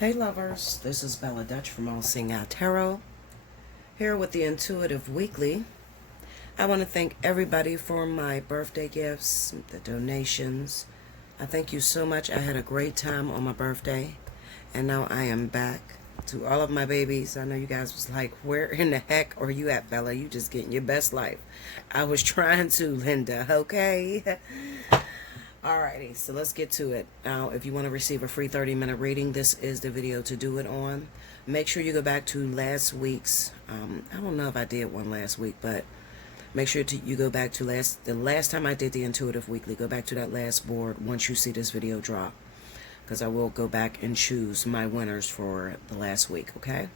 Hey lovers, this is Bella Dutch from Allseeingeyetarot, here with the Intuitive Weekly. I want to thank everybody for my birthday gifts, the donations. I thank you so much. I had a great time on my birthday, and now I am back. To all of my babies, I know you guys was like, where in the heck are you at, Bella? You just getting your best life. I was trying to, Linda, okay? Alrighty, so let's get to it. Now, if you want to receive a free 30-minute reading, this is the video to do it on. Make sure you go back to last week's, I don't know if I did one last week, but make sure you go back to the last time I did the Intuitive Weekly. Go back to that last board once you see this video drop, because I will go back and choose my winners for the last week, okay?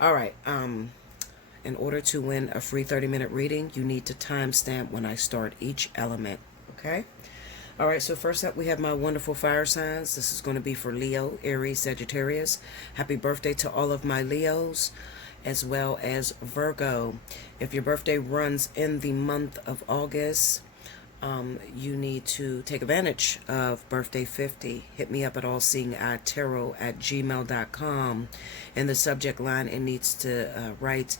Alright, in order to win a free 30-minute reading, you need to timestamp when I start each element, okay? Alright, so first up we have my wonderful fire signs. This is going to be for Leo, Aries, Sagittarius. Happy birthday to all of my Leos, as well as Virgo. If your birthday runs in the month of August, you need to take advantage of birthday 50. Hit me up at allseeingeyetarot@gmail.com. In the subject line, it needs to write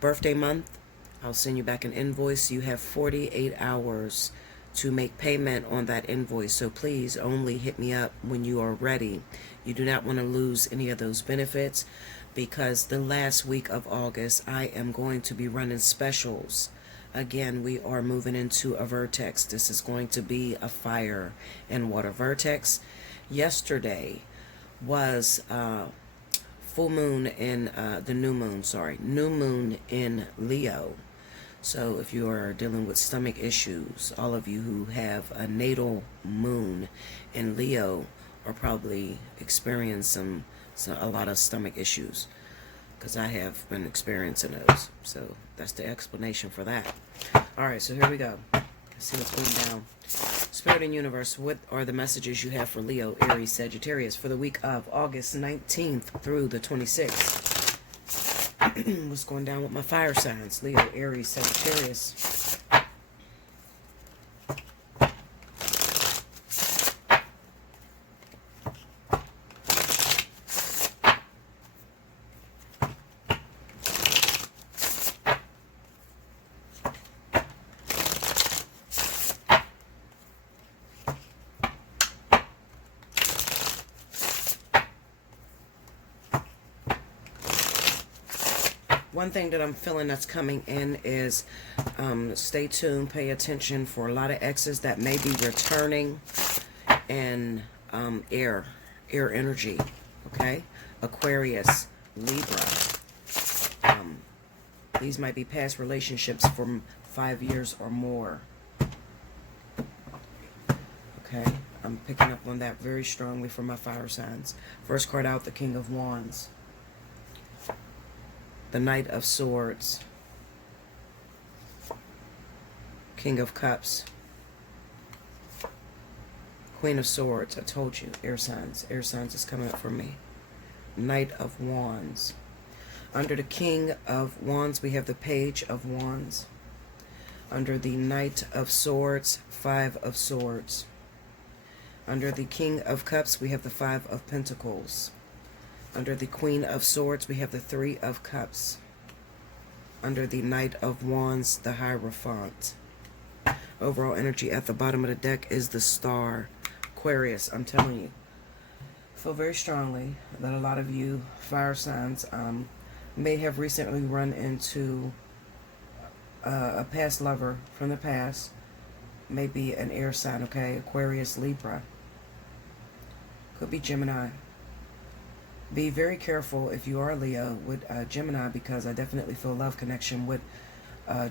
birthday month. I'll send you back an invoice. You have 48 hours to make payment on that invoice, so please only hit me up when you are ready. You do not want to lose any of those benefits, because the last week of August I am going to be running specials. Again, we are moving into a vertex. This is going to be a fire and water vertex. Yesterday was full moon in new moon in Leo. So if you are dealing with stomach issues, all of you who have a natal moon in Leo are probably experiencing a lot of stomach issues, because I have been experiencing those. So that's the explanation for that. Alright, so here we go. Let's see what's going down. Spirit and Universe, what are the messages you have for Leo, Aries, Sagittarius for the week of August 19th through the 26th? What's going down with my fire signs? Leo, Aries, Sagittarius. One thing that I'm feeling that's coming in is stay tuned, pay attention for a lot of exes that may be returning, and air energy, okay? Aquarius, Libra. These might be past relationships from 5 years or more. Okay, I'm picking up on that very strongly for my fire signs. First card out, the King of Wands. The Knight of Swords, King of Cups, Queen of Swords. I told you, air signs is coming up for me. Knight of Wands. Under the King of Wands, we have the Page of Wands. Under the Knight of Swords, Five of Swords. Under the King of Cups, we have the Five of Pentacles. Under the Queen of Swords, we have the Three of Cups. Under the Knight of Wands, the Hierophant. Overall energy at the bottom of the deck is the Star. Aquarius, I'm telling you, I feel very strongly that a lot of you fire signs may have recently run into a past lover from the past. Maybe an air sign, okay? Aquarius, Libra. Could be Gemini. Be very careful if you are Leo with Gemini, because I definitely feel love connection with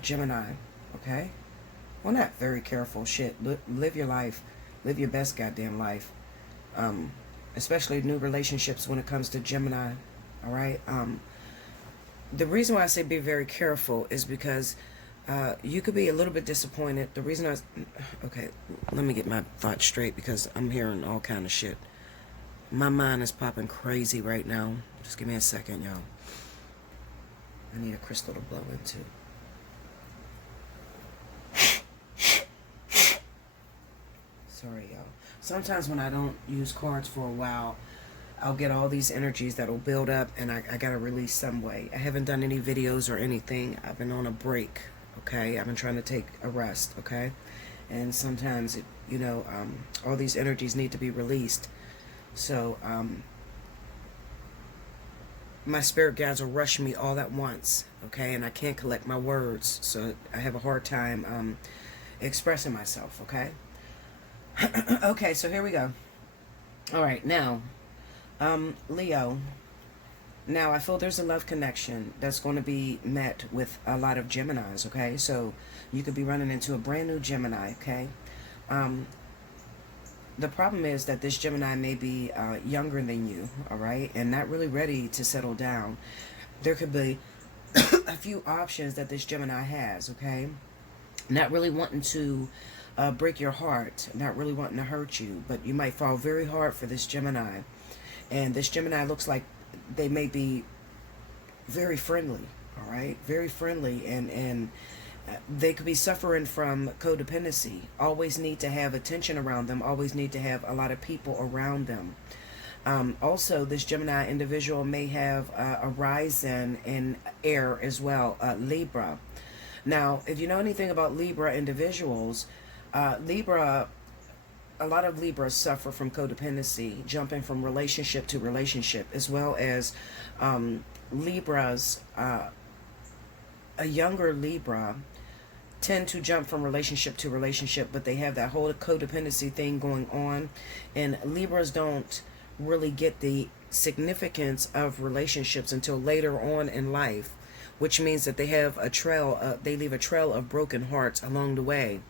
Gemini, okay? Well, not very careful. Shit, live your life. Live your best goddamn life. Especially new relationships when it comes to Gemini, all right? The reason why I say be very careful is because you could be a little bit disappointed. The reason okay, let me get my thoughts straight, because I'm hearing all kind of shit. My mind is popping crazy right now. Just give me a second, y'all. I need a crystal to blow into. Sorry, y'all. Sometimes when I don't use cards for a while, I'll get all these energies that will build up, and I got to release some way. I haven't done any videos or anything. I've been on a break, okay? I've been trying to take a rest, okay? And sometimes, all these energies need to be released. So, my spirit guides will rush me all at once, okay? And I can't collect my words, so I have a hard time expressing myself, okay? Okay, so here we go. All right, now, Leo. Now, I feel there's a love connection that's going to be met with a lot of Geminis, okay? So, you could be running into a brand new Gemini, okay? The problem is that this Gemini may be younger than you, all right? And not really ready to settle down. There could be a few options that this Gemini has, okay? Not really wanting to break your heart, not really wanting to hurt you, but you might fall very hard for this Gemini. And this Gemini looks like they may be very friendly, all right? Very friendly, and they could be suffering from codependency. Always need to have attention around them. Always need to have a lot of people around them. Also, this Gemini individual may have a rising in air as well, Libra. Now, if you know anything about Libra individuals, a lot of Libras suffer from codependency, jumping from relationship to relationship, as well as Libras, a younger Libra, tend to jump from relationship to relationship, but they have that whole codependency thing going on, and Libras don't really get the significance of relationships until later on in life, which means that they have a trail, they leave a trail of broken hearts along the way.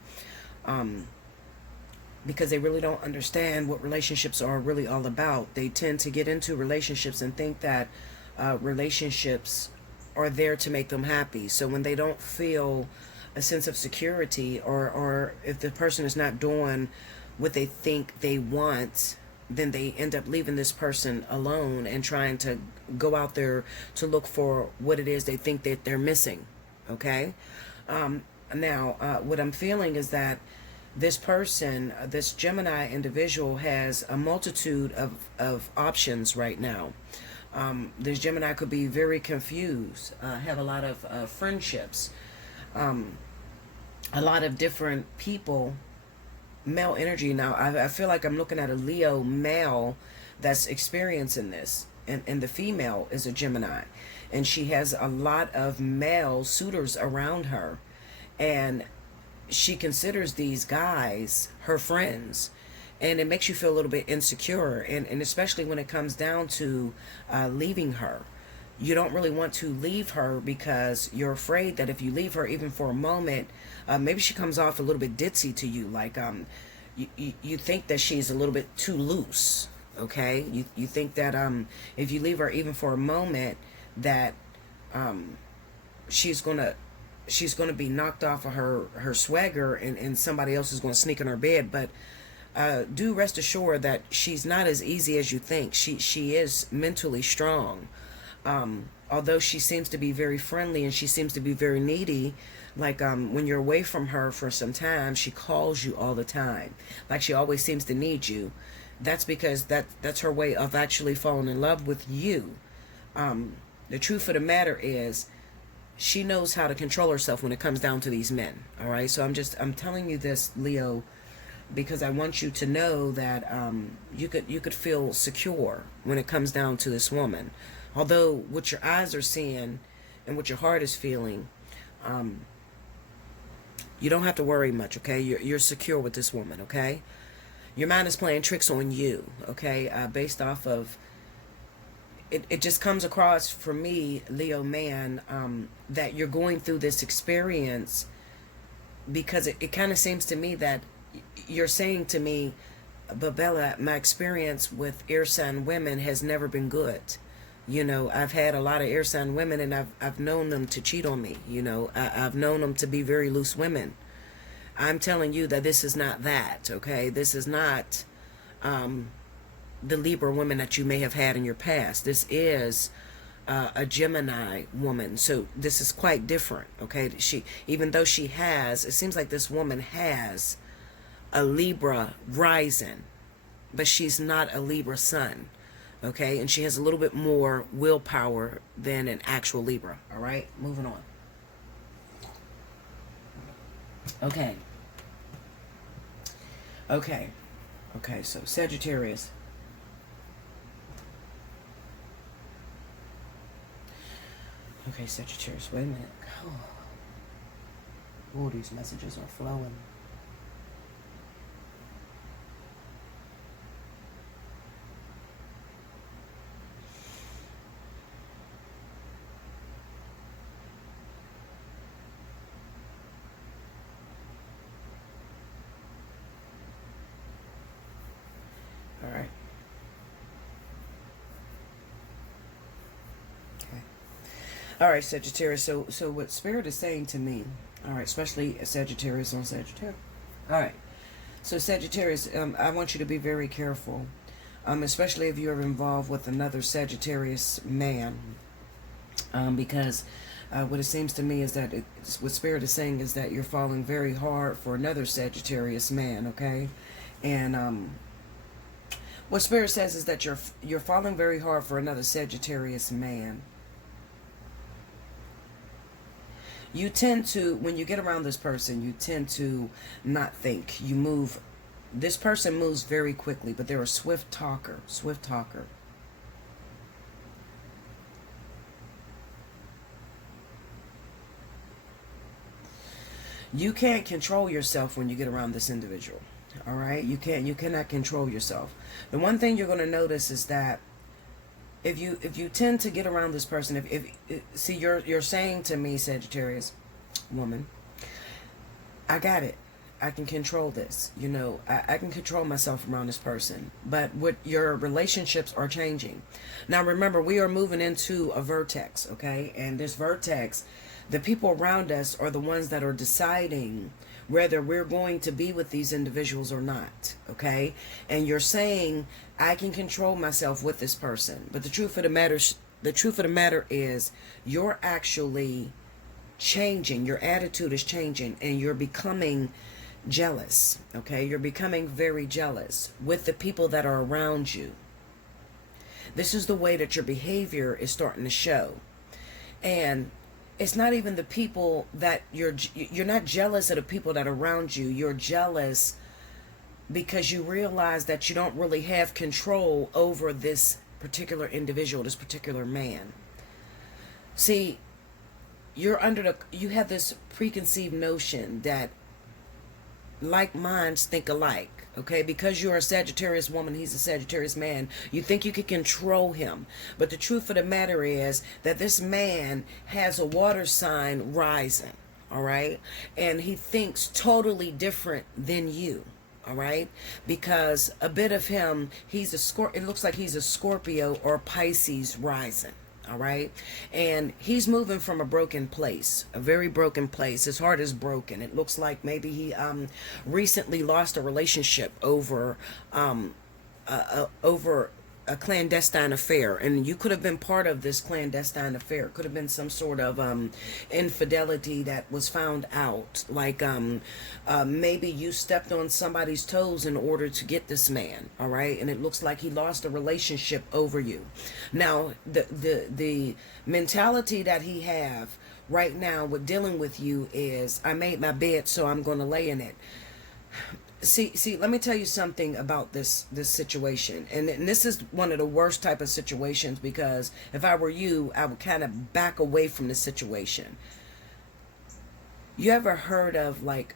Because they really don't understand what relationships are really all about. They tend to get into relationships and think that relationships are there to make them happy. So when they don't feel a sense of security, or if the person is not doing what they think they want, then they end up leaving this person alone and trying to go out there to look for what it is they think that they're missing, okay? Now, what I'm feeling is that this person, this Gemini individual, has a multitude of options right now. This Gemini could be very confused, have a lot of friendships, a lot of different people, male energy. Now, I feel like I'm looking at a Leo male that's experiencing this, and the female is a Gemini, and she has a lot of male suitors around her, and she considers these guys her friends, and it makes you feel a little bit insecure, and especially when it comes down to leaving her. You don't really want to leave her because you're afraid that if you leave her even for a moment, maybe she comes off a little bit ditzy to you, like you think that she's a little bit too loose, okay? You think that if you leave her even for a moment, that she's gonna be knocked off of her swagger, and somebody else is going to sneak in her bed. But do rest assured that she's not as easy as you think. She is mentally strong. Although she seems to be very friendly and she seems to be very needy, like when you're away from her for some time, she calls you all the time. Like she always seems to need you. That's because that's her way of actually falling in love with you. The truth of the matter is, she knows how to control herself when it comes down to these men. All right. So I'm telling you this, Leo, because I want you to know that you could feel secure when it comes down to this woman. Although what your eyes are seeing and what your heart is feeling, you don't have to worry much. Okay. You're secure with this woman. Okay. Your mind is playing tricks on you. Okay. Based off of it just comes across for me, Leo man, that you're going through this experience because it kind of seems to me that you're saying to me, Babella, my experience with air sign women has never been good. You know, I've had a lot of air sign women, and I've known them to cheat on me. You know, I've known them to be very loose women. I'm telling you that this is not that, okay? This is not the Libra women that you may have had in your past. This is a Gemini woman, so this is quite different, okay? Even though she has, it seems like this woman has a Libra rising, but she's not a Libra sun, Okay, and she has a little bit more willpower than an actual Libra. All right, moving on. Okay. Okay. Okay, so Sagittarius. Okay, Sagittarius, wait a minute. Oh, these messages are flowing. All right. Okay. All right, Sagittarius. So what Spirit is saying to me, all right, especially Sagittarius on Sagittarius. All right. So Sagittarius, I want you to be very careful, especially if you're involved with another Sagittarius man, because what it seems to me is that what Spirit is saying is that you're falling very hard for another Sagittarius man, okay? And what Spirit says is that you're falling very hard for another Sagittarius man. You tend to, when you get around this person, you tend to not think. You move. This person moves very quickly, but they're a swift talker. Swift talker. You can't control yourself when you get around this individual. All right? You cannot control yourself. The one thing you're going to notice is that if you tend to get around this person, see, you're saying to me, Sagittarius woman, I got it. I can control this. You know, I can control myself around this person. But what your relationships are changing. Now remember, we are moving into a vertex, okay? And this vertex, the people around us are the ones that are deciding whether we're going to be with these individuals or not, okay? And you're saying, I can control myself with this person. But the truth of the matter is you're actually changing. Your attitude is changing, and you're becoming jealous, okay? You're becoming very jealous with the people that are around you. This is the way that your behavior is starting to show. And it's not even the people that you're not jealous of the people that are around you. You're jealous because you realize that you don't really have control over this particular individual, this particular man. See, you have this preconceived notion that like minds think alike. Okay, because you're a Sagittarius woman, he's a Sagittarius man, you think you can control him. But the truth of the matter is that this man has a water sign rising, all right? And he thinks totally different than you, all right? Because a bit of him, it looks like he's a Scorpio or Pisces rising. All right. And he's moving from a broken place, a very broken place. His heart is broken. It looks like maybe he recently lost a relationship over a clandestine affair, and you could have been part of this clandestine affair. It could have been some sort of infidelity that was found out, like maybe you stepped on somebody's toes in order to get this man, all right? And it looks like he lost a relationship over you. Now the mentality that he have right now with dealing with you is, I made my bed, so I'm going to lay in it. See, let me tell you something about this situation. And this is one of the worst type of situations, because if I were you, I would kind of back away from the situation. You ever heard of like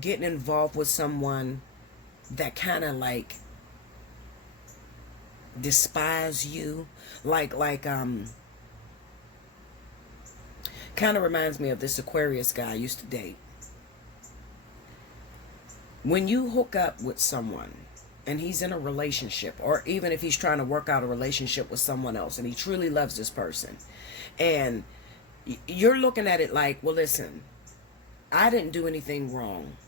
getting involved with someone that kind of like despise you? Like kind of reminds me of this Aquarius guy I used to date. When you hook up with someone and he's in a relationship, or even if he's trying to work out a relationship with someone else and he truly loves this person, and you're looking at it like, well, listen, I didn't do anything wrong.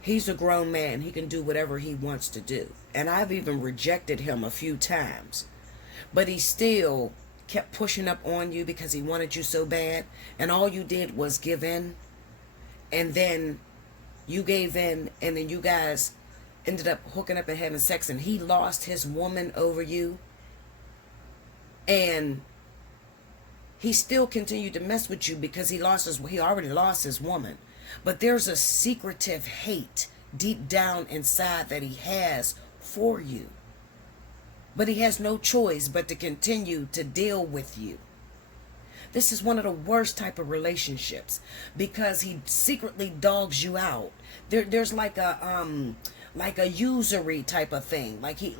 He's a grown man. He can do whatever he wants to do. And I've even rejected him a few times. But he still kept pushing up on you because he wanted you so bad. And all you did was give in. And then you gave in, and then you guys ended up hooking up and having sex, and he lost his woman over you, and he still continued to mess with you because he already lost his woman. But there's a secretive hate deep down inside that he has for you. But he has no choice but to continue to deal with you. This is one of the worst type of relationships because he secretly dogs you out. There's like a usury type of thing. Like he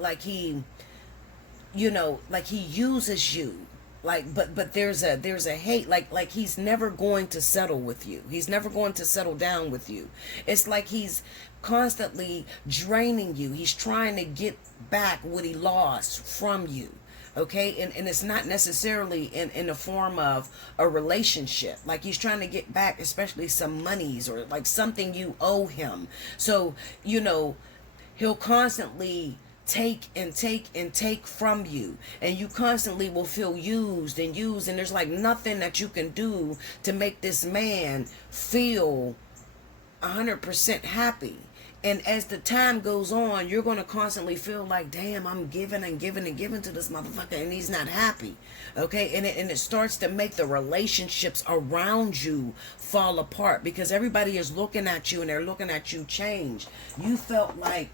uses you. But there's a hate, like he's never going to settle with you. He's never going to settle down with you. It's like he's constantly draining you. He's trying to get back what he lost from you. Okay, and it's not necessarily in the form of a relationship. Like he's trying to get back, especially some monies or like something you owe him. So he'll constantly take and take and take from you, and you constantly will feel used, and there's like nothing that you can do to make this man feel 100% happy. And as the time goes on, you're going to constantly feel like, damn, I'm giving and giving and giving to this motherfucker, and he's not happy. Okay, and it starts to make the relationships around you fall apart because everybody is looking at you and they're looking at you change. You felt like,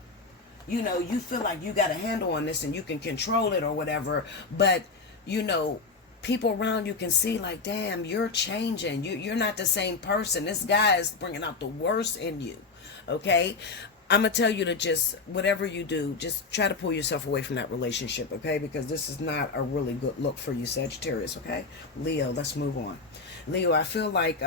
you feel like you got a handle on this and you can control it or whatever, but people around you can see like, damn, you're changing. You're not the same person. This guy is bringing out the worst in you. Okay, I'm gonna tell you to just, whatever you do, just try to pull yourself away from that relationship. Okay, because this is not a really good look for you, Sagittarius. Okay, Leo, let's move on. Leo, I feel like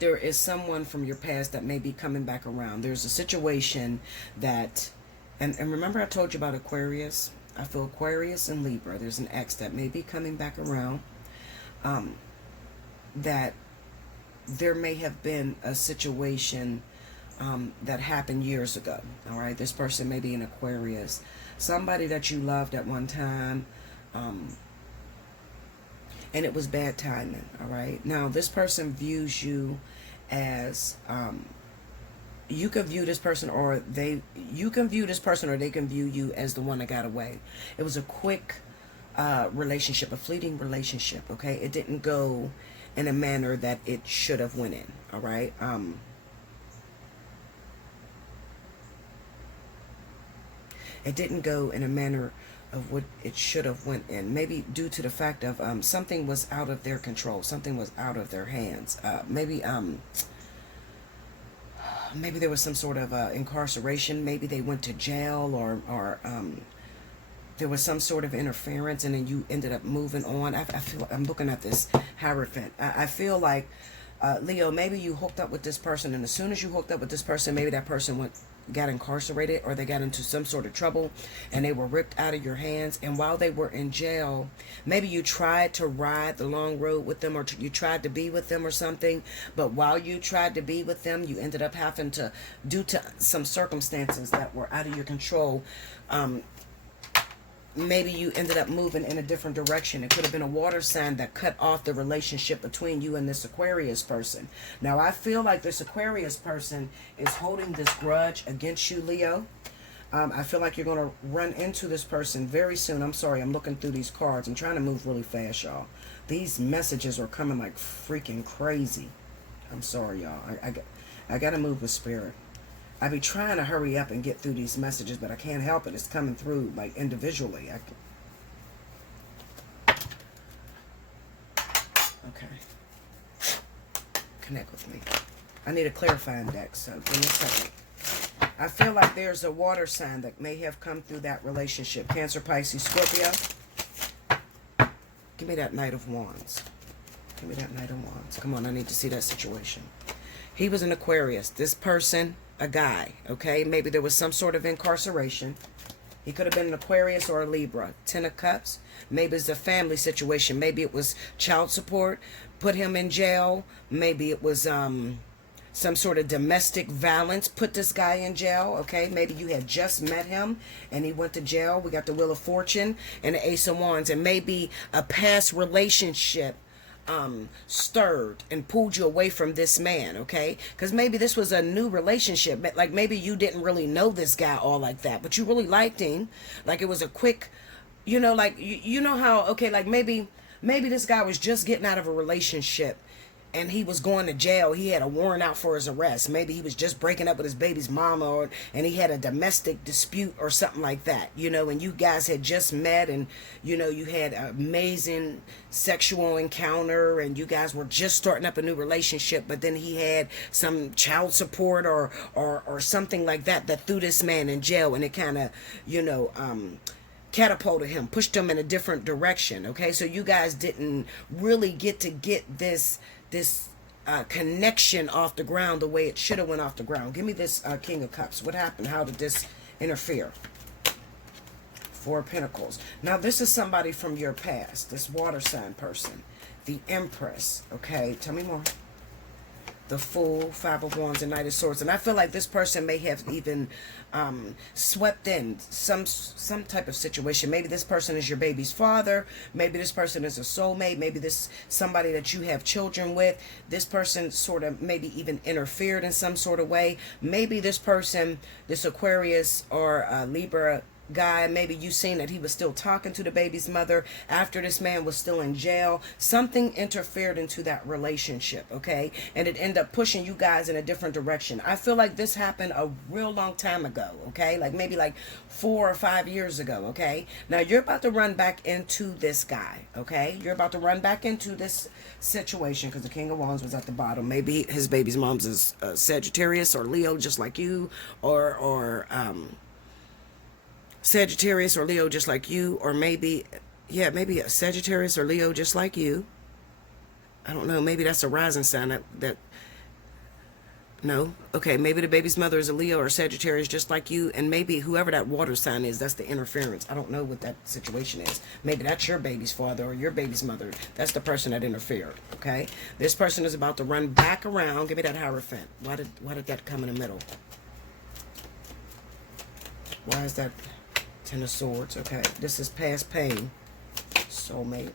there is someone from your past that may be coming back around. There's a situation that, and remember I told you about Aquarius. I feel Aquarius and Libra. There's an ex that may be coming back around. That there may have been a situation that happened years ago. All right, this person may be an Aquarius, somebody that you loved at one time, and it was bad timing. All right, now this person views you as you can view this person, or they can view you as the one that got away. It was a quick relationship, a fleeting relationship. Okay, it didn't go in a manner that it should have went in. All right. It didn't go in a manner of what it should have went in. Maybe due to the fact of something was out of their control. Something was out of their hands. Maybe there was some sort of incarceration. Maybe they went to jail, or there was some sort of interference, and then you ended up moving on. I feel like I'm looking at this Hierophant. I feel like, Leo, maybe you hooked up with this person, and as soon as you hooked up with this person, maybe that person got incarcerated, or they got into some sort of trouble, and they were ripped out of your hands. And while they were in jail, maybe you tried to ride the long road with them, or you tried to be with them or something. But while you tried to be with them, you ended up having to, due to some circumstances that were out of your control, maybe you ended up moving in a different direction. It could have been a water sign that cut off the relationship between you and this Aquarius person. Now, I feel like this Aquarius person is holding this grudge against you, Leo. I feel like you're going to run into this person very soon. I'm sorry, I'm looking through these cards. I'm trying to move really fast, y'all. These messages are coming like freaking crazy. I'm sorry, y'all. I got to move with spirit. I be trying to hurry up and get through these messages, but I can't help it. It's coming through like individually. Okay. Connect with me. I need a clarifying deck, so give me a second. I feel like there's a water sign that may have come through that relationship. Cancer, Pisces, Scorpio. Give me that Knight of Wands. Give me that Knight of Wands. Come on, I need to see that situation. He was an Aquarius. This person, a guy, okay? Maybe there was some sort of incarceration. He could have been an Aquarius or a Libra. 10 of Cups. Maybe it's a family situation. Maybe it was child support, put him in jail. Maybe it was some sort of domestic violence, put this guy in jail, okay? Maybe you had just met him and he went to jail. We got the Wheel of Fortune and the Ace of Wands. And maybe a past relationship stirred and pulled you away from this man, okay? Because maybe this was a new relationship. Like maybe you didn't really know this guy all like that, but you really liked him. Like it was a quick, like you know how, okay, like maybe this guy was just getting out of a relationship and he was going to jail. He had a warrant out for his arrest. Maybe he was just breaking up with his baby's mama, and he had a domestic dispute or something like that, and you guys had just met, and you had an amazing sexual encounter, and you guys were just starting up a new relationship, but then he had some child support or something like that threw this man in jail, and it kind of catapulted him, pushed him in a different direction. Okay, so you guys didn't really get this connection off the ground the way it should have went off the ground. Give me this King of Cups. What happened? How did this interfere? Four of Pentacles. Now this is somebody from your past, this water sign person, the Empress. Okay, tell me more. The Fool, Five of Wands, and Knight of Swords. And I feel like this person may have even swept in some type of situation. Maybe this person is your baby's father. Maybe this person is a soulmate. Maybe this somebody that you have children with. This person sort of maybe even interfered in some sort of way. Maybe this person, this Aquarius or Libra guy, maybe you seen that he was still talking to the baby's mother after this man was still in jail. Something interfered into that relationship, okay? And it ended up pushing you guys in a different direction. I feel like this happened a real long time ago, okay? Like maybe like 4 or 5 years ago, okay? Now you're about to run back into this guy, okay? You're about to run back into this situation because the King of Wands was at the bottom. Maybe his baby's mom's is Sagittarius or Leo just like you, or Sagittarius or Leo just like you, or maybe a Sagittarius or Leo just like you. I don't know, maybe that's a rising sign that no, okay, maybe the baby's mother is a Leo or Sagittarius just like you, and maybe whoever that water sign is, that's the interference. I don't know what that situation is. Maybe that's your baby's father or your baby's mother. That's the person that interfered, okay? This person is about to run back around. Give me that Hierophant. Why did that come in the middle? Why is that Ten of Swords? Okay, this is past pain. Soulmate.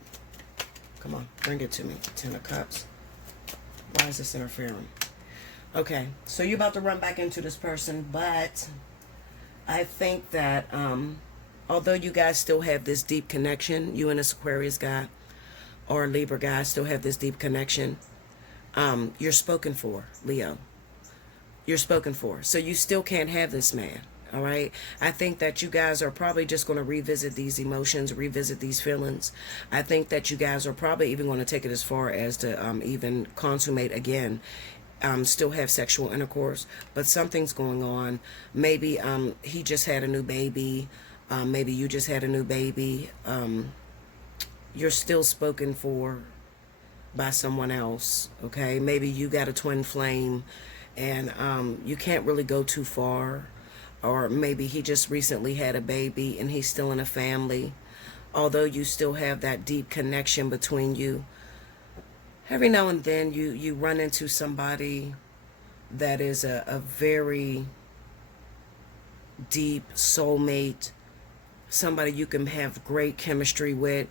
Come on, bring it to me. Ten of Cups. Why is this interfering? Okay, so you're about to run back into this person, but I think that although you guys still have this deep connection, you and this Aquarius guy or Libra guy still have this deep connection, you're spoken for, Leo. You're spoken for. So you still can't have this man. All right. I think that you guys are probably just going to revisit these emotions, revisit these feelings. I think that you guys are probably even going to take it as far as to even consummate again, still have sexual intercourse, but something's going on. Maybe he just had a new baby. Maybe you just had a new baby. You're still spoken for by someone else. Okay. Maybe you got a twin flame and you can't really go too far. Or maybe he just recently had a baby and he's still in a family. Although you still have that deep connection between you, every now and then you run into somebody that is a very deep soulmate, somebody you can have great chemistry with.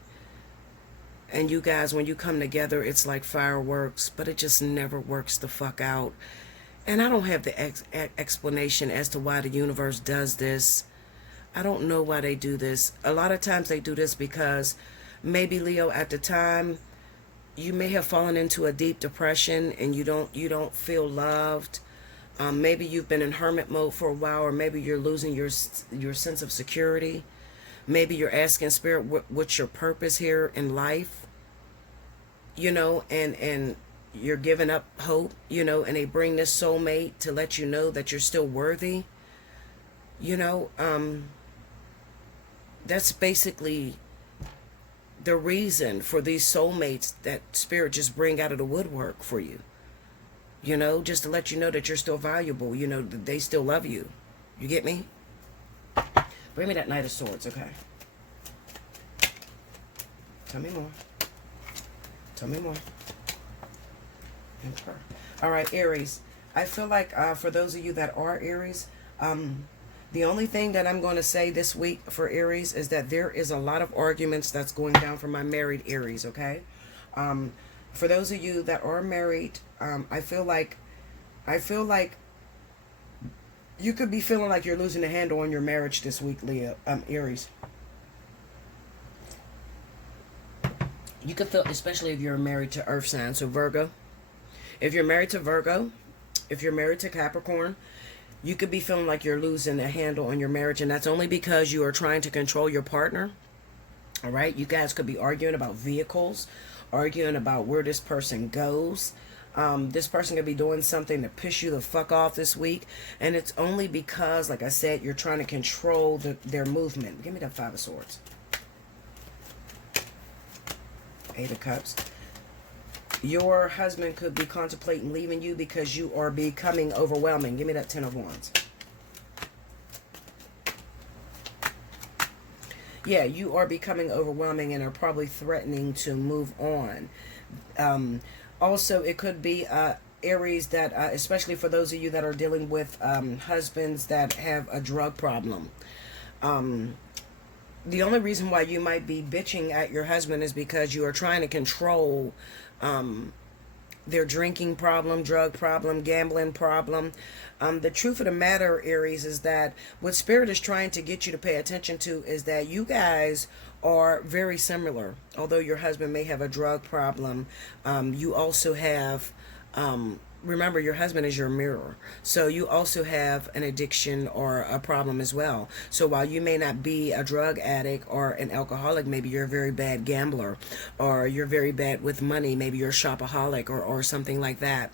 And you guys, when you come together, it's like fireworks, but it just never works the fuck out. And I don't have the explanation as to why the universe does this. I don't know why they do this. A lot of times they do this because maybe, Leo, at the time, you may have fallen into a deep depression and you don't feel loved. Maybe you've been in hermit mode for a while, or maybe you're losing your sense of security. Maybe you're asking Spirit, what's your purpose here in life? And you're giving up hope, and they bring this soulmate to let you know that you're still worthy. That's basically the reason for these soulmates that Spirit just bring out of the woodwork for you. Just to let you know that you're still valuable, that they still love you. You get me? Bring me that Knight of Swords, okay? Tell me more. Tell me more. Emperor. All right, Aries. I feel like for those of you that are Aries, the only thing that I'm going to say this week for Aries is that there is a lot of arguments that's going down for my married Aries, okay? For those of you that are married, I feel like you could be feeling like you're losing the handle on your marriage this week, Leo, Aries. You could feel, especially if you're married to Earth sign, so Virgo. If you're married to Virgo, if you're married to Capricorn, you could be feeling like you're losing a handle on your marriage, and that's only because you are trying to control your partner. All right, you guys could be arguing about vehicles, arguing about where this person goes. This person could be doing something to piss you the fuck off this week, and it's only because, like I said, you're trying to control their movement. Give me that Five of Swords. Eight of Cups. Your husband could be contemplating leaving you because you are becoming overwhelming. Give me that Ten of Wands. Yeah, you are becoming overwhelming and are probably threatening to move on. Also, it could be Aries that, especially for those of you that are dealing with husbands that have a drug problem. The only reason why you might be bitching at your husband is because you are trying to control their drinking problem, drug problem, gambling problem. The truth of the matter, Aries, is that what Spirit is trying to get you to pay attention to is that you guys are very similar. Although your husband may have a drug problem, you also have... remember, your husband is your mirror. So you also have an addiction or a problem as well. So while you may not be a drug addict or an alcoholic, maybe you're a very bad gambler, or you're very bad with money. Maybe you're a shopaholic or something like that.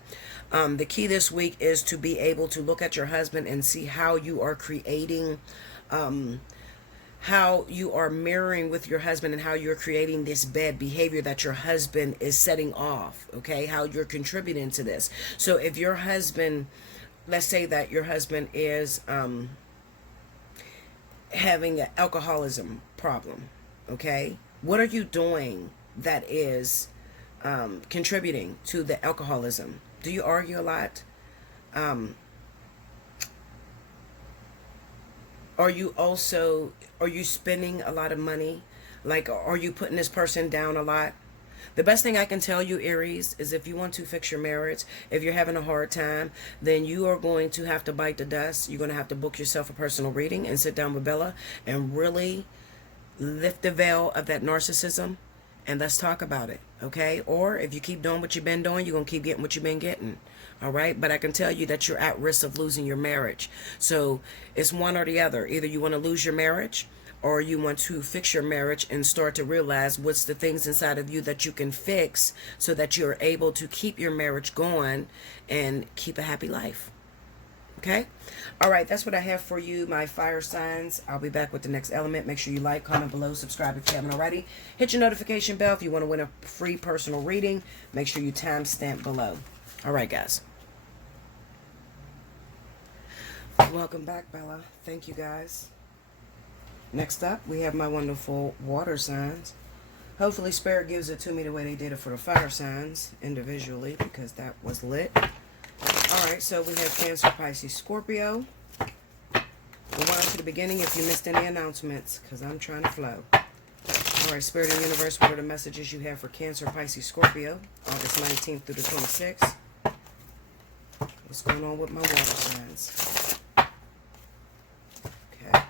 The key this week is to be able to look at your husband and see how you are creating... how you are mirroring with your husband and how you're creating this bad behavior that your husband is setting off, okay? How you're contributing to this. So if your husband, let's say that your husband is having an alcoholism problem, okay? What are you doing that is contributing to the alcoholism? Do you argue a lot? Are you spending a lot of money? Like, are you putting this person down a lot? The best thing I can tell you, Aries, is if you want to fix your marriage, if you're having a hard time, then you are going to have to bite the dust. You're going to have to book yourself a personal reading and sit down with Bella and really lift the veil of that narcissism and let's talk about it, okay? Or if you keep doing what you've been doing, you're going to keep getting what you've been getting. All right, but I can tell you that you're at risk of losing your marriage. So it's one or the other. Either you want to lose your marriage or you want to fix your marriage and start to realize what's the things inside of you that you can fix so that you're able to keep your marriage going and keep a happy life. Okay? All right, that's what I have for you, my fire signs. I'll be back with the next element. Make sure you like, comment below, subscribe if you haven't already. Hit your notification bell if you want to win a free personal reading. Make sure you timestamp below. All right, guys. Welcome back, Bella. Thank you, guys. Next up, we have my wonderful water signs. Hopefully, Spirit gives it to me the way they did it for the fire signs individually, because that was lit. All right, so we have Cancer, Pisces, Scorpio. We'll wind to the beginning if you missed any announcements, because I'm trying to flow. All right, Spirit and Universe, what are the messages you have for Cancer, Pisces, Scorpio, August 19th through the 26th? What's going on with my water signs? Okay.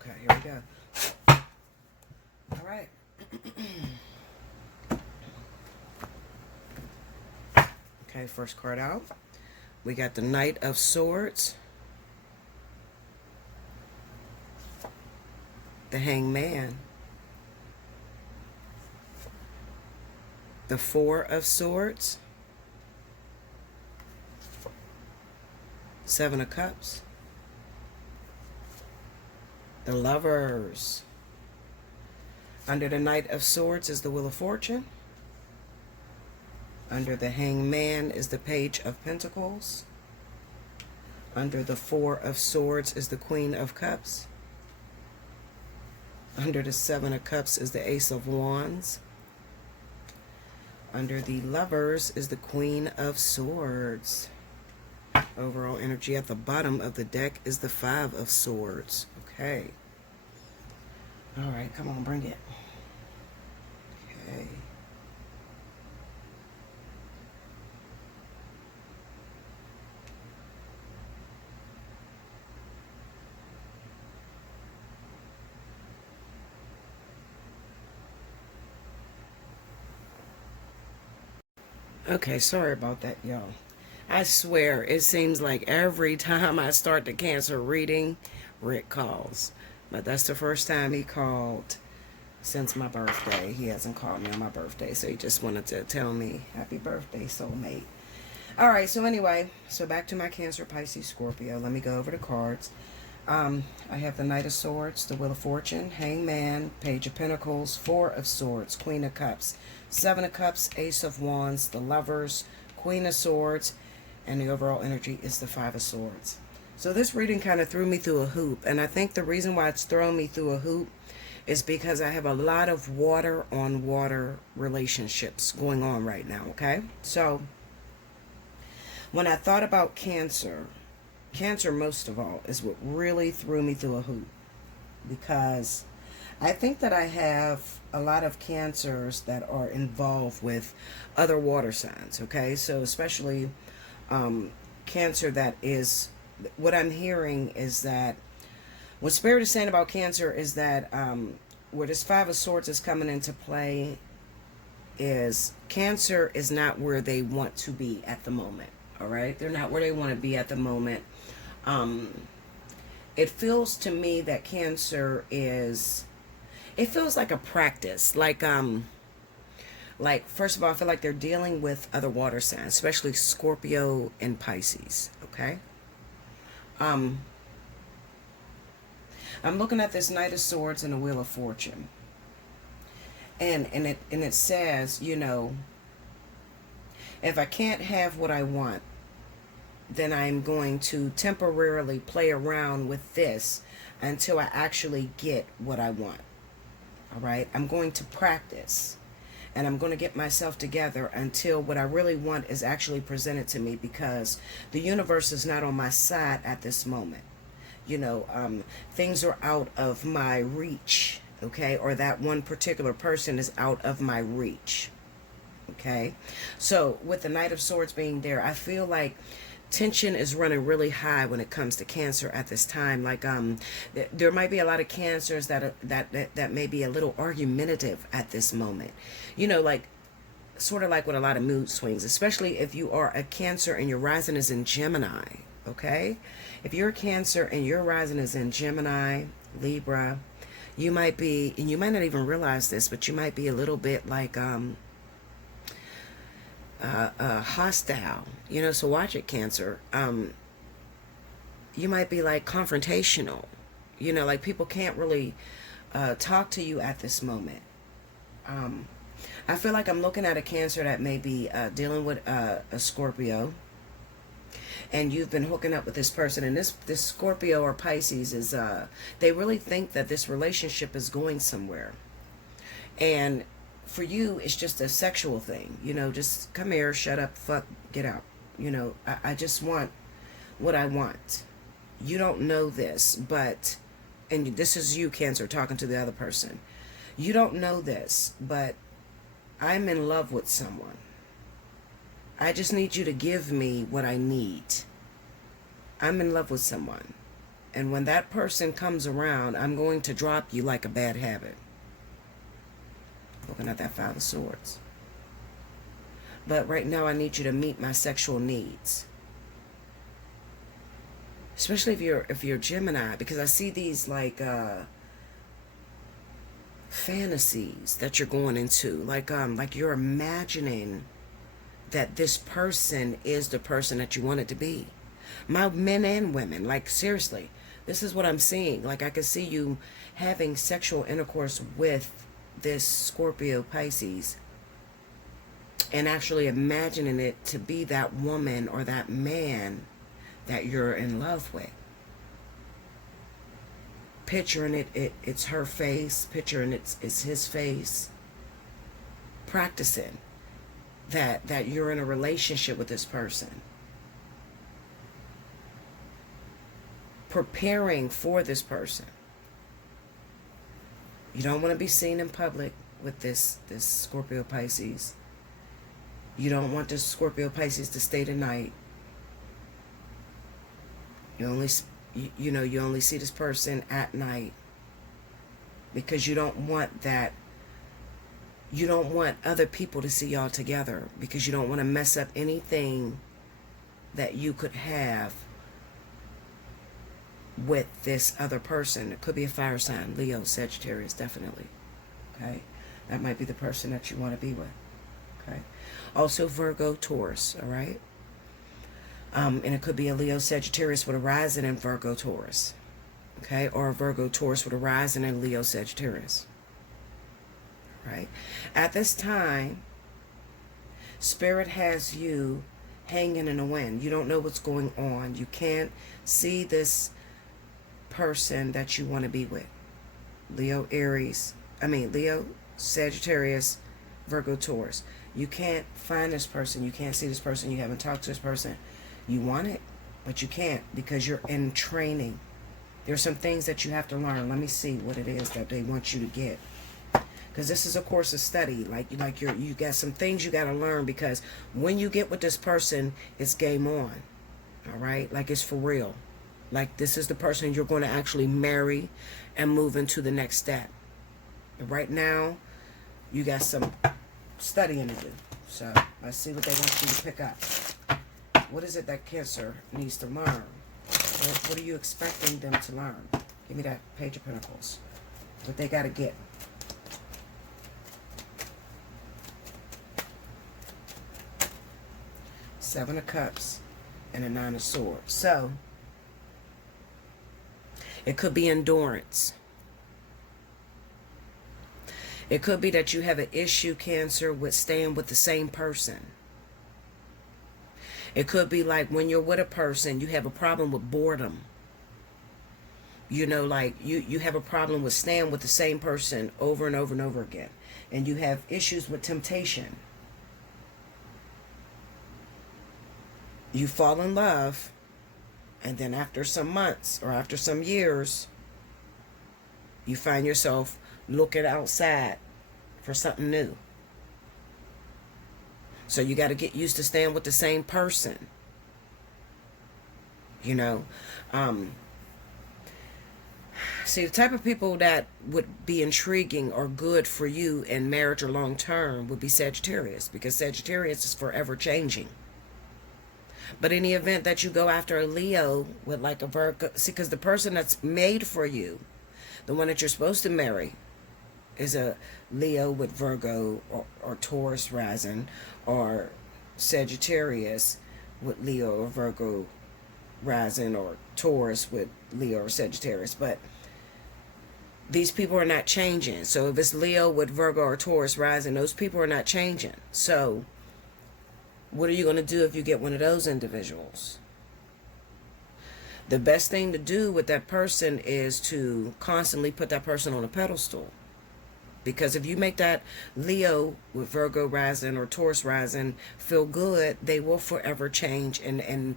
Okay, here we go. All right. Okay, first card out. We got the Knight of Swords, the Hangman, the Four of Swords, Seven of Cups, the Lovers. Under the Knight of Swords is the Wheel of Fortune. Under the Hangman is the Page of Pentacles. Under the Four of Swords is the Queen of Cups. Under the Seven of Cups is the Ace of Wands. Under the Lovers is the Queen of Swords. Overall energy at the bottom of the deck is the Five of Swords. Okay. All right, come on, bring it. Okay. Okay, sorry about that, y'all. I swear, it seems like every time I start the Cancer reading, Rick calls. But that's the first time he called since my birthday. He hasn't called me on my birthday, so he just wanted to tell me happy birthday, soulmate. All right, so anyway, so back to my Cancer, Pisces, Scorpio. Let me go over the cards. I have the Knight of Swords, the Wheel of Fortune, Hangman, Page of Pentacles, Four of Swords, Queen of Cups, Seven of Cups, Ace of Wands, the Lovers, Queen of Swords, and the overall energy is the Five of Swords. So this reading kind of threw me through a hoop, and I think the reason why it's thrown me through a hoop is because I have a lot of water on water relationships going on right now, okay? So when I thought about Cancer most of all is what really threw me through a hoop, because I think that I have a lot of Cancers that are involved with other water signs, okay? So especially Cancer that is, what I'm hearing is that what Spirit is saying about Cancer is that where this Five of Swords is coming into play is Cancer is not where they want to be at the moment, all right? They're not where they want to be at the moment. It feels to me that Cancer is, it feels like a practice, like first of all, I feel like they're dealing with other water signs, especially Scorpio and Pisces, okay? I'm looking at this Knight of Swords and the Wheel of Fortune, and it says, you know, if I can't have what I want, then I'm going to temporarily play around with this until I actually get what I want. All right? I'm going to practice, and I'm going to get myself together until what I really want is actually presented to me, because the universe is not on my side at this moment. You know, things are out of my reach, okay? Or that one particular person is out of my reach, okay? So with the Knight of Swords being there, I feel like tension is running really high when it comes to Cancer at this time. Like there might be a lot of Cancers that may be a little argumentative at this moment, you know, like sort of like with a lot of mood swings, especially if you are a Cancer and your rising is in Gemini, okay? If you're a Cancer and your rising is in Gemini, Libra, you might be, and you might not even realize this, but you might be a little bit like hostile, you know. So watch it, Cancer. You might be like confrontational, you know, like people can't really talk to you at this moment. I feel like I'm looking at a Cancer that may be dealing with a Scorpio, and you've been hooking up with this person, and this Scorpio or Pisces is they really think that this relationship is going somewhere, and for you, it's just a sexual thing, you know, just come here, shut up, fuck, get out. You know, I just want what I want. You don't know this, but, and this is you, Cancer, talking to the other person. You don't know this, but I'm in love with someone. I just need you to give me what I need. I'm in love with someone. And when that person comes around, I'm going to drop you like a bad habit. Looking at that Five of Swords. But right now I need you to meet my sexual needs. Especially if you're Gemini, because I see these like fantasies that you're going into. Like you're imagining that this person is the person that you want it to be. My men and women, like seriously, this is what I'm seeing. Like I can see you having sexual intercourse with this Scorpio Pisces and actually imagining it to be that woman or that man that you're in love with. Picturing it's her face, picturing it's his face. Practicing that you're in a relationship with this person. preparing for this person. You don't want to be seen in public with this Scorpio Pisces. You don't want this Scorpio Pisces to stay the night. You only see this person at night, because you don't want that. You don't want other people to see y'all together, because you don't want to mess up anything that you could have with this other person. It could be a fire sign, Leo, Sagittarius, definitely. Okay, that might be the person that you want to be with. Okay, also Virgo, Taurus. All right, and it could be a Leo, Sagittarius with a rising in Virgo, Taurus. Okay, or a Virgo, Taurus with a rising in Leo, Sagittarius. Right, at this time, Spirit has you hanging in the wind. You don't know what's going on. You can't see this person that you want to be with. Leo, Sagittarius, Virgo, Taurus. You can't find this person. You can't see this person. You haven't talked to this person. You want it, but you can't, because you're in training. There's some things that you have to learn. Let me see what it is that they want you to get. Because this is a course of study. You got some things you got to learn, because when you get with this person, it's game on. All right? Like, it's for real. Like, this is the person you're going to actually marry and move into the next step. And right now, you got some studying to do. So, let's see what they want you to pick up. What is it that Cancer needs to learn? What are you expecting them to learn? Give me that Page of Pentacles. What they got to get. Seven of Cups and a Nine of Swords. So, it could be endurance. It could be that you have an issue, Cancer, with staying with the same person. It could be like when you're with a person, you have a problem with boredom. You know, like you have a problem with staying with the same person over and over and over again. And you have issues with temptation. You fall in love, and then after some months or after some years, you find yourself looking outside for something new. So you got to get used to staying with the same person. You know, see, the type of people that would be intriguing or good for you in marriage or long term would be Sagittarius, because Sagittarius is forever changing. But in the event that you go after a Leo with like a Virgo, see, because the person that's made for you, the one that you're supposed to marry, is a Leo with Virgo or Taurus rising, or Sagittarius with Leo or Virgo rising, or Taurus with Leo or Sagittarius. But these people are not changing. So if it's Leo with Virgo or Taurus rising, those people are not changing. So what are you going to do if you get one of those individuals? The best thing to do with that person is to constantly put that person on a pedestal. Because if you make that Leo with Virgo rising or Taurus rising feel good, they will forever change and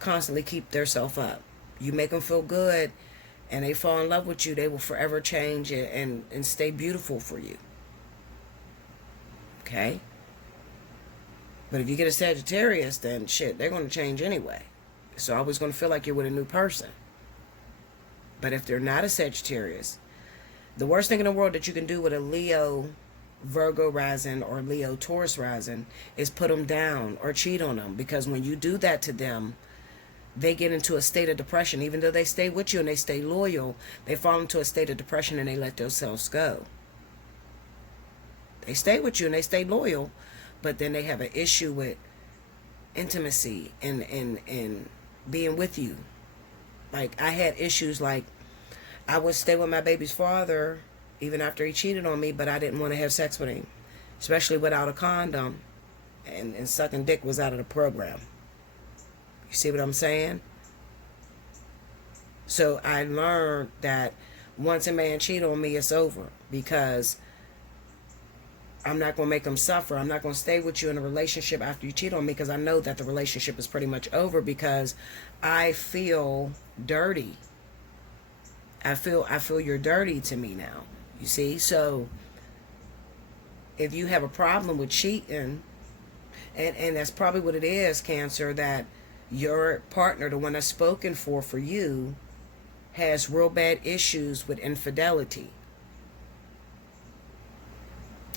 constantly keep themselves up. You make them feel good and they fall in love with you, they will forever change and stay beautiful for you. Okay? But if you get a Sagittarius, then shit, they're going to change anyway. It's always going to feel like you're with a new person. But if they're not a Sagittarius, the worst thing in the world that you can do with a Leo Virgo rising or Leo Taurus rising is put them down or cheat on them. Because when you do that to them, they get into a state of depression. Even though they stay with you and they stay loyal, they fall into a state of depression and they let themselves go. They stay with you and they stay loyal, but then they have an issue with intimacy and being with you. Like, I had issues like, I would stay with my baby's father even after he cheated on me, but I didn't want to have sex with him, especially without a condom, and sucking dick was out of the program. You see what I'm saying? So I learned that once a man cheats on me, it's over, because I'm not going to make them suffer. I'm not going to stay with you in a relationship after you cheat on me, because I know that the relationship is pretty much over, because I feel dirty. I feel you're dirty to me now. You see? So if you have a problem with cheating, and that's probably what it is, Cancer, that your partner, the one that's spoken for you, has real bad issues with infidelity.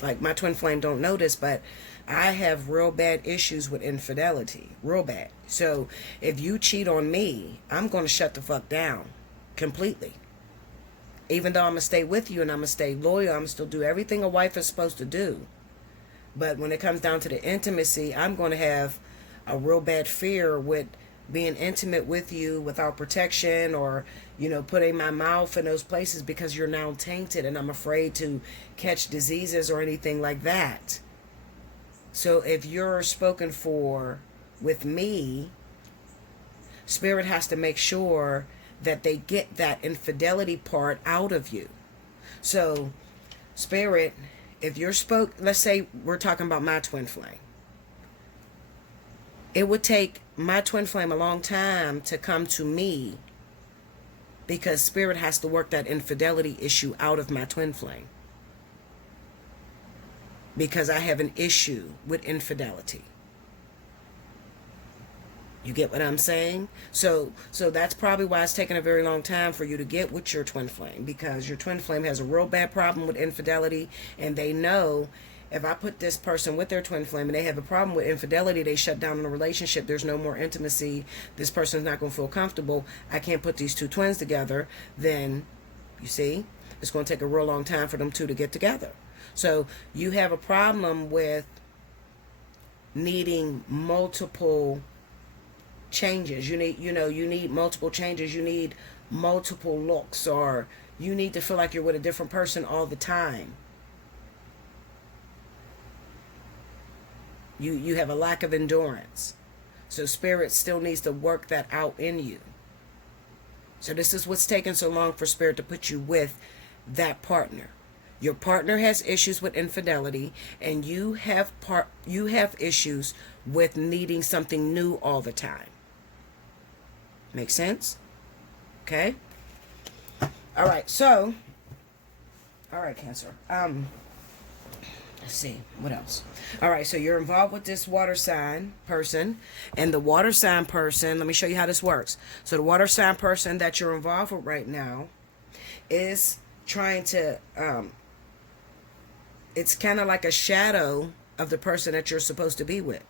Like, my twin flame don't know this, but I have real bad issues with infidelity. Real bad. So if you cheat on me, I'm going to shut the fuck down completely. Even though I'm going to stay with you and I'm going to stay loyal, I'm going to still do everything a wife is supposed to do. But when it comes down to the intimacy, I'm going to have a real bad fear with being intimate with you without protection, or, putting my mouth in those places, because you're now tainted and I'm afraid to catch diseases or anything like that. So if you're spoken for with me, Spirit has to make sure that they get that infidelity part out of you. So Spirit, if you're let's say we're talking about my twin flame. It would take my twin flame a long time to come to me, because Spirit has to work that infidelity issue out of my twin flame, because I have an issue with infidelity. You get what I'm saying? So that's probably why it's taking a very long time for you to get with your twin flame, because your twin flame has a real bad problem with infidelity, and they know, if I put this person with their twin flame and they have a problem with infidelity, they shut down in a relationship. There's no more intimacy. This person's not going to feel comfortable. I can't put these two twins together. Then, you see, it's going to take a real long time for them two to get together. So you have a problem with needing multiple changes. You need multiple changes. You need multiple looks, or you need to feel like you're with a different person all the time. You have a lack of endurance. So Spirit still needs to work that out in you. So this is what's taking so long for Spirit to put you with that partner. Your partner has issues with infidelity, and you have issues with needing something new all the time. Make sense? Okay? All right, Cancer. Let's see, what else? All right, so you're involved with this water sign person, and the water sign person, let me show you how this works. So the water sign person that you're involved with right now is trying to, it's kind of like a shadow of the person that you're supposed to be with.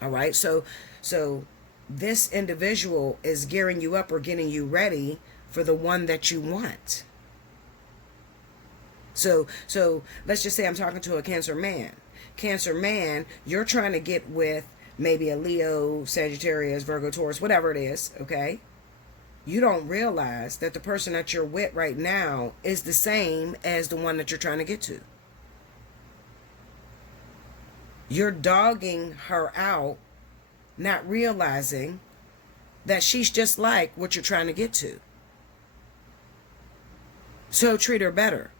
All right, so this individual is gearing you up or getting you ready for the one that you want. So let's just say I'm talking to a Cancer man. Cancer man, you're trying to get with maybe a Leo, Sagittarius, Virgo, Taurus, whatever it is, okay? You don't realize that the person that you're with right now is the same as the one that you're trying to get to. You're dogging her out, not realizing that she's just like what you're trying to get to. So treat her better.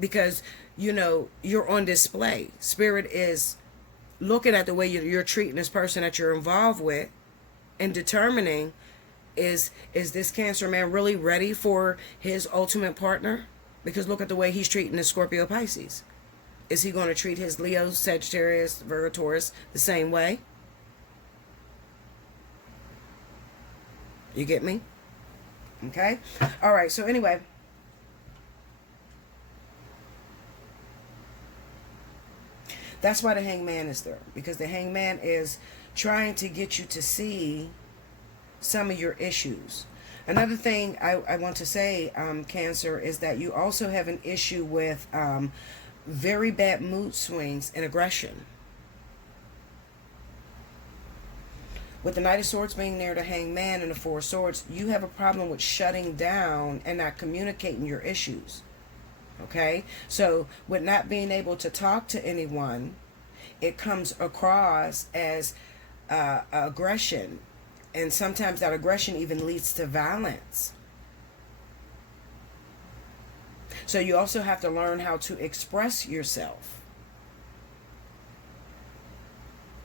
Because, you're on display. Spirit is looking at the way you're treating this person that you're involved with, and determining, is this Cancer man really ready for his ultimate partner? Because look at the way he's treating the Scorpio, Pisces. Is he going to treat his Leo, Sagittarius, Virgo, Taurus the same way? You get me? Okay? All right, so anyway, that's why the Hangman is there, because the Hangman is trying to get you to see some of your issues. Another thing I want to say, Cancer, is that you also have an issue with very bad mood swings and aggression. With the Knight of Swords being near the Hangman and the Four of Swords, you have a problem with shutting down and not communicating your issues. Okay, so with not being able to talk to anyone, it comes across as aggression, and sometimes that aggression even leads to violence. So you also have to learn how to express yourself.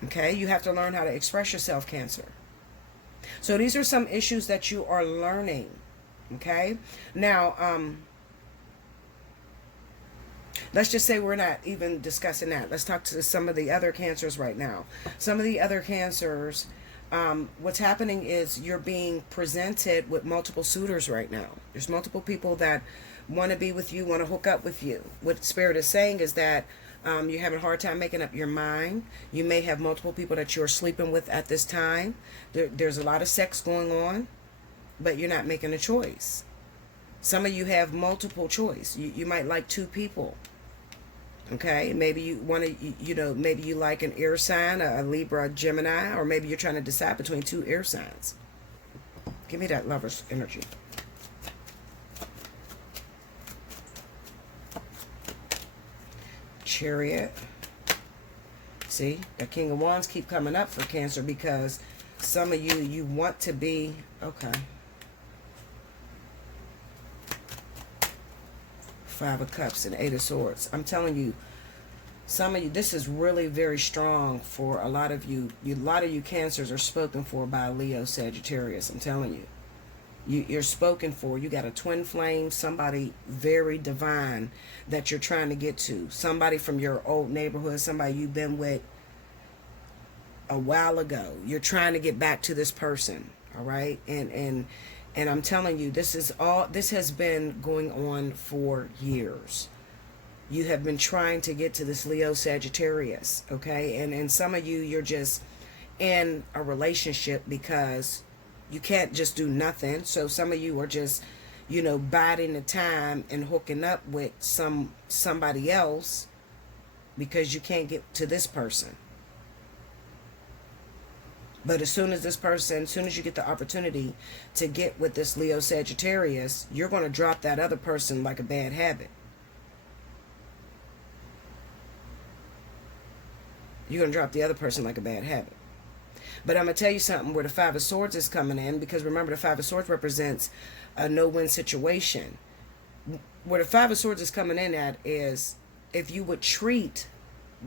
Okay, you have to learn how to express yourself, Cancer. So these are some issues that you are learning. Okay, now let's just say we're not even discussing that. Let's talk to some of the other cancers right now. Some of the other cancers, what's happening is you're being presented with multiple suitors right now. There's multiple people that want to be with you, want to hook up with you. What Spirit is saying is that you're having a hard time making up your mind. You may have multiple people that you're sleeping with at this time. There's a lot of sex going on, but you're not making a choice. Some of you have multiple choice. You might like two people. Okay, maybe you want to, maybe you like an air sign, a Libra, a Gemini, or maybe you're trying to decide between two air signs. Give me that Lover's energy. Chariot. See, the King of Wands keep coming up for Cancer because some of you want to be, okay. Five of Cups and Eight of Swords. I'm telling you, some of you, this is really very strong for a lot of you. A lot of you Cancers are spoken for by Leo, Sagittarius. I'm telling you. You're spoken for. You got a twin flame, somebody very divine that you're trying to get to. Somebody from your old neighborhood, somebody you've been with a while ago. You're trying to get back to this person, all right? And I'm telling you, this has been going on for years. You have been trying to get to this Leo Sagittarius, okay? And some of you, you're just in a relationship because you can't just do nothing. So some of you are just, biding the time and hooking up with somebody else because you can't get to this person. But as soon as you get the opportunity to get with this Leo Sagittarius, you're going to drop that other person like a bad habit. You're going to drop the other person like a bad habit. But I'm going to tell you something where the Five of Swords is coming in, because remember the Five of Swords represents a no-win situation. Where the Five of Swords is coming in at is if you would treat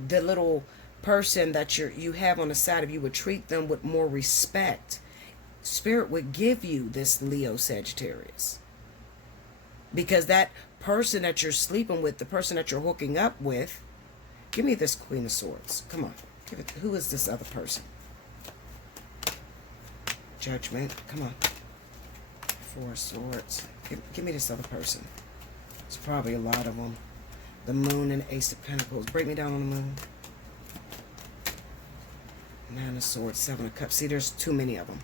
the little person that you have on the side of you, would treat them with more respect, Spirit would give you this Leo Sagittarius. Because that person that you're sleeping with, the person that you're hooking up with, give me this Queen of Swords. Come on. Who is this other person? Judgment. Come on. Four of Swords. Give me this other person. It's probably a lot of them. The Moon and Ace of Pentacles. Break me down on the Moon. Nine of Swords, Seven of Cups. See, there's too many of them.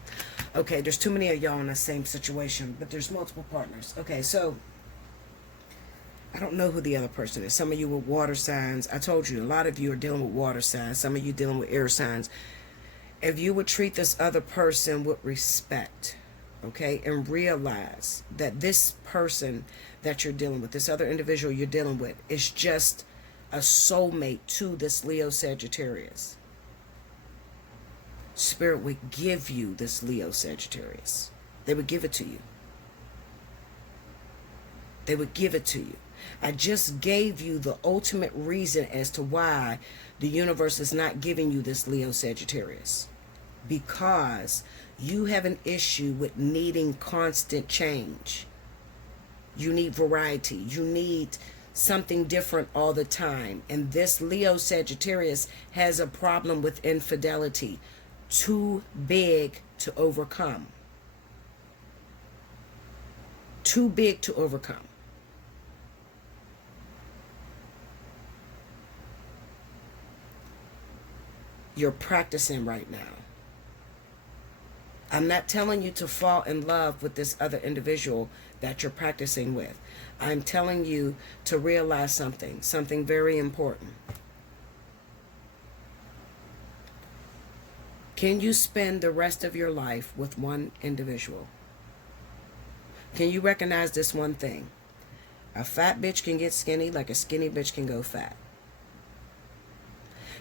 Okay, there's too many of y'all in the same situation, but there's multiple partners. Okay, so I don't know who the other person is. Some of you with water signs. I told you, a lot of you are dealing with water signs. Some of you dealing with air signs. If you would treat this other person with respect, okay, and realize that this person that you're dealing with, this other individual you're dealing with, is just a soulmate to this Leo Sagittarius. Spirit would give you this Leo Sagittarius. They would give it to you. They would give it to you. I just gave you the ultimate reason as to why the universe is not giving you this Leo Sagittarius. Because you have an issue with needing constant change. You need variety. You need something different all the time. And this Leo Sagittarius has a problem with infidelity. Too big to overcome. Too big to overcome. You're practicing right now. I'm not telling you to fall in love with this other individual that you're practicing with. I'm telling you to realize something very important. Can you spend the rest of your life with one individual? Can you recognize this one thing? A fat bitch can get skinny like a skinny bitch can go fat.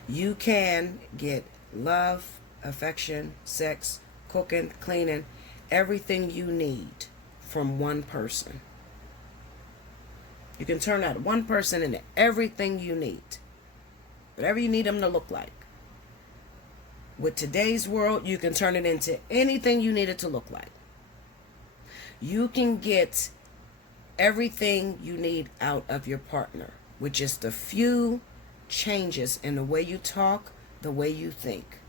You can get love, affection, sex, cooking, cleaning, everything you need from one person. You can turn that one person into everything you need. Whatever you need them to look like. With today's world, you can turn it into anything you need it to look like. You can get everything you need out of your partner with just a few changes in the way you talk, the way you think.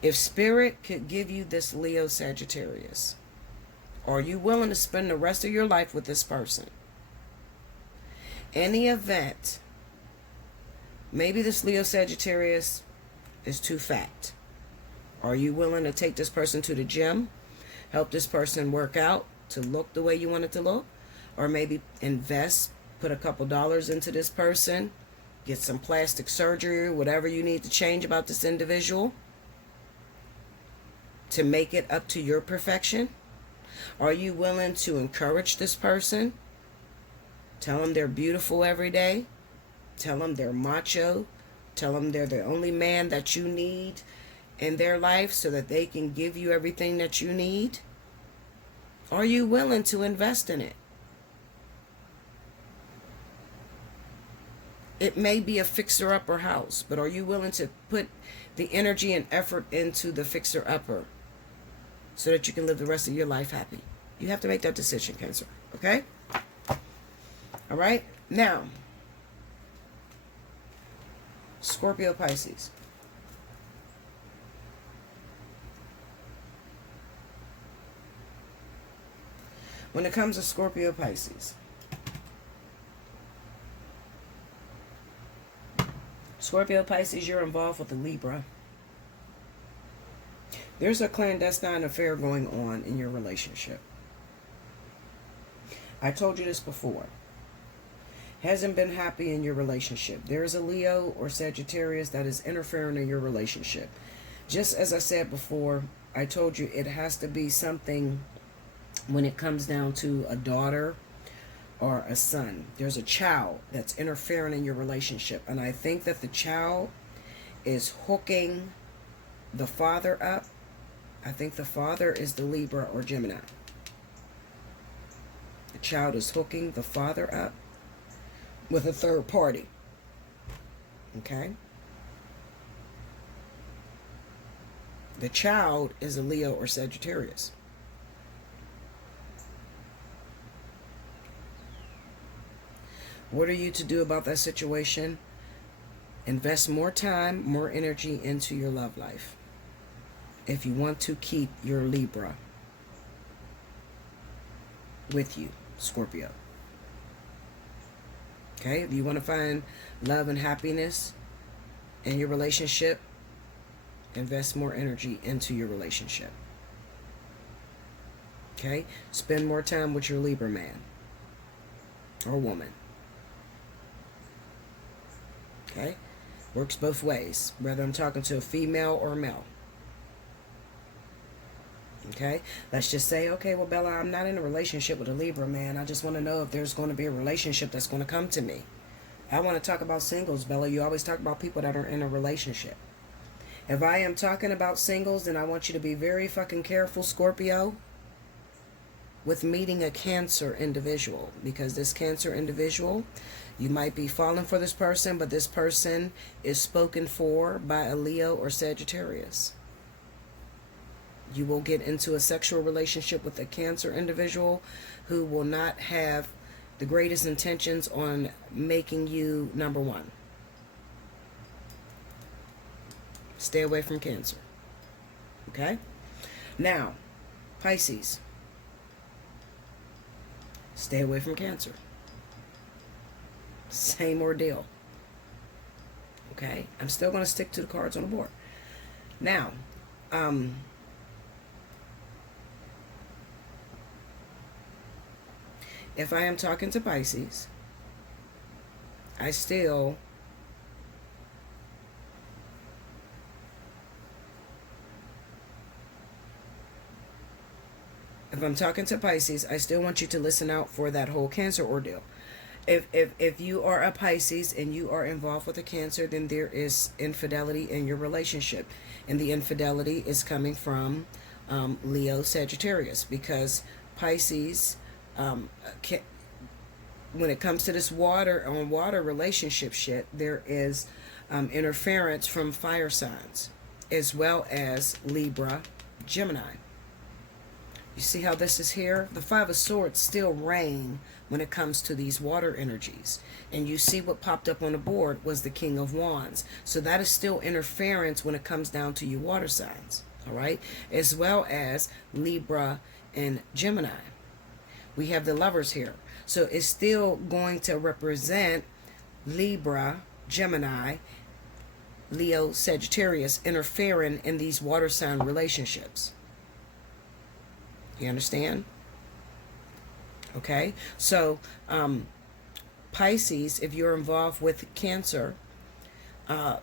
If Spirit could give you this Leo Sagittarius, are you willing to spend the rest of your life with this person? In the event, maybe this Leo Sagittarius is too fat. Are you willing to take this person to the gym, help this person work out to look the way you want it to look? Or maybe invest, put a couple dollars into this person, get some plastic surgery, whatever you need to change about this individual to make it up to your perfection? Are you willing to encourage this person? Tell them they're beautiful every day. Tell them they're macho. Tell them they're the only man that you need in their life so that they can give you everything that you need? Are you willing to invest in it? It may be a fixer-upper house, but are you willing to put the energy and effort into the fixer-upper so that you can live the rest of your life happy? You have to make that decision, Cancer. Okay? All right? Now, Scorpio, Pisces. When it comes to Scorpio, Pisces, Scorpio, Pisces, you're involved with a Libra. There's a clandestine affair going on in your relationship. I told you this before. Hasn't been happy in your relationship. There is a Leo or Sagittarius that is interfering in your relationship. Just as I said before, I told you it has to be something when it comes down to a daughter or a son. There's a child that's interfering in your relationship. And I think that the child is hooking the father up. I think the father is the Libra or Gemini. The child is hooking the father up with a third party. Okay? The child is a Leo or Sagittarius. What are you to do about that situation? Invest more time, more energy into your love life if you want to keep your Libra with you, Scorpio. Okay? If you want to find love and happiness in your relationship, invest more energy into your relationship. Okay? Spend more time with your Libra man or woman. Okay? Works both ways, whether I'm talking to a female or a male. Okay? Let's just say, okay, well, Bella, I'm not in a relationship with a Libra man. I just want to know if there's going to be a relationship that's going to come to me. I want to talk about singles, Bella. You always talk about people that are in a relationship. If I am talking about singles, then I want you to be very fucking careful, Scorpio, with meeting a Cancer individual. Because this Cancer individual, you might be falling for this person, but this person is spoken for by a Leo or Sagittarius. You will get into a sexual relationship with a Cancer individual who will not have the greatest intentions on making you number one. Stay away from Cancer. Okay? Now, Pisces. Stay away from Cancer. Same ordeal. Okay? I'm still going to stick to the cards on the board. Now, if I am talking to Pisces, I still want you to listen out for that whole Cancer ordeal. If you are a Pisces and you are involved with a Cancer, then there is infidelity in your relationship. And the infidelity is coming from Leo Sagittarius. Because Pisces, when it comes to this water relationship shit, there is interference from fire signs, as well as Libra, Gemini. You see how this is here? The Five of Swords still reign when it comes to these water energies. And you see what popped up on the board was the King of Wands. So that is still interference when it comes down to you water signs. All right? As well as Libra and Gemini. We have the Lovers here. So it's still going to represent Libra, Gemini, Leo, Sagittarius interfering in these water sign relationships. You understand? Okay, so Pisces, if you're involved with Cancer,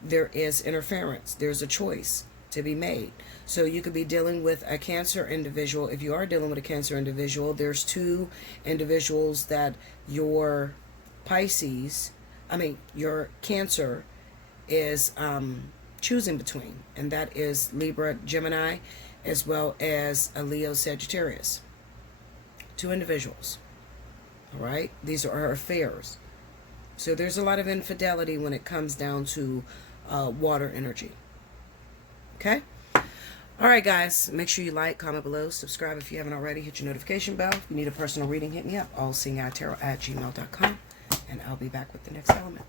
there is interference. There's a choice to be made. So you could be dealing with a Cancer individual. If you are dealing with a Cancer individual, there's two individuals that your your Cancer is choosing between, and that is Libra, Gemini, as well as a Leo, Sagittarius. Two individuals. All right? These are her affairs. So there's a lot of infidelity when it comes down to water energy. Okay? All right, guys. Make sure you like, comment below, subscribe if you haven't already. Hit your notification bell. If you need a personal reading, hit me up. Allseeingeyetarot@gmail.com. And I'll be back with the next element.